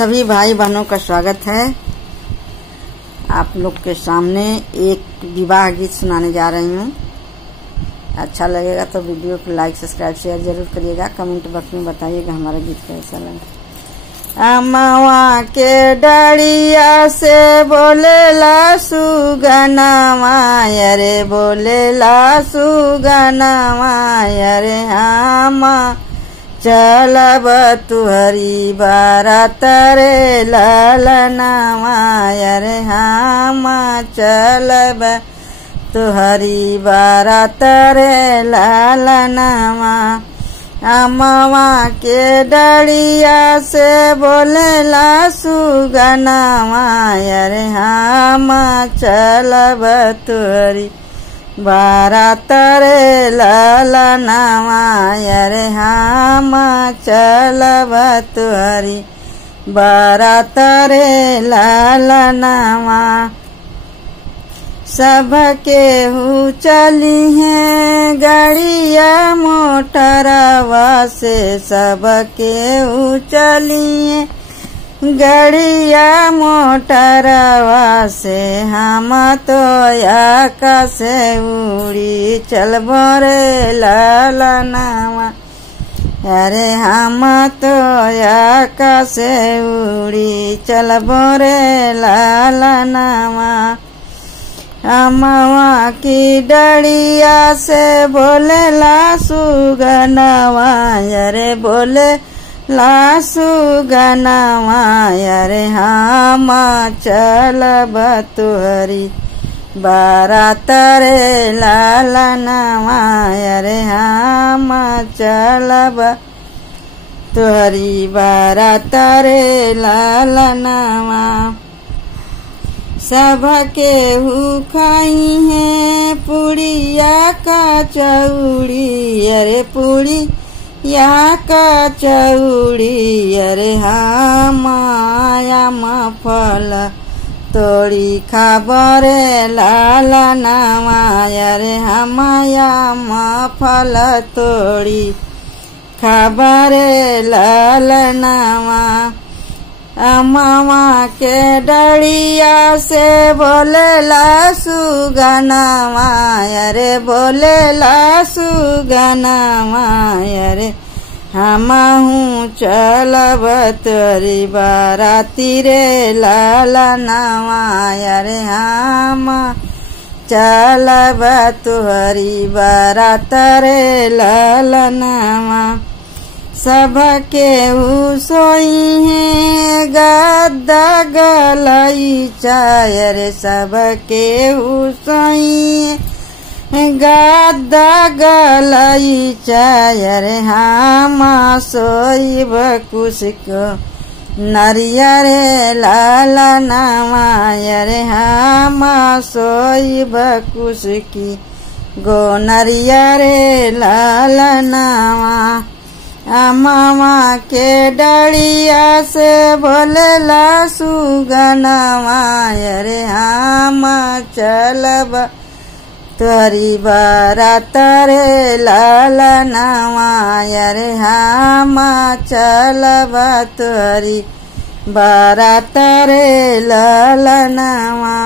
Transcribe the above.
सभी भाई बहनों का स्वागत है। आप लोग के सामने एक विवाह गीत सुनाने जा रही हूँ। अच्छा लगेगा तो वीडियो को लाइक सब्सक्राइब शेयर जरूर करिएगा। कमेंट बॉक्स में बताइएगा हमारा गीत कैसा लगा। अमवा के डरिया से बोलेला सुगनवा रे, बोलेला सुगनवा रे, हम चलब तुहरी बारात रे ललनवा रे, हम चलब तुहरी बारात रे ललनवा। अमवा के डरिया से बोलेला सुगनवा रे, हम चलब तुहरी बारात रे ललनवा रे, हम चलब तुहरी बारात रे ललनवा। सबके हु चली है गाड़िया मोटरवा से, सबके हु चली है गाड़िया मोटरवा से, हम तो आकाश उड़ी चलबो रे ललनवा अरे, हम तो आकाश उड़ी चलबो रे ललनवा। अमवा की डरिया से बोलेला सुगनवा रे, बोले ला सुगनवा रे, हम चलब तुहरी बारात रे ललनवा रे, हम चलब तुहरी बारात रे ललनवा। सबके हु खाई है पुड़िया का चौड़ी रे, पुड़ी या का चौड़ी रे, हम आम फल तोड़ी खाबरे ललनवा रे, हम आम फल तोड़ी खाबरे ललनवा। अमवा के डरिया से बोलेला सुगनवा रे, बोलेला सुगनवा रे, हमहू चलब तोरी बाराती रे ललनवा रे, हम चलब तुहरी बारात रे ललनवा। सबके हु सोई है गद्दा गलईचा रे, सबके हु सोई है गद्दा गलईचा रे, हम सोईब कुसको नरिया रे ललनवा रे, हम सोईब कुसकी गो नरिया रे ललनवा। अमवा के डरिया से बोलेला सुगनवा रे, हम चलब तुहरी बारात रे ललनवा रे, हम चलब तुहरी बारात रे ललनवा।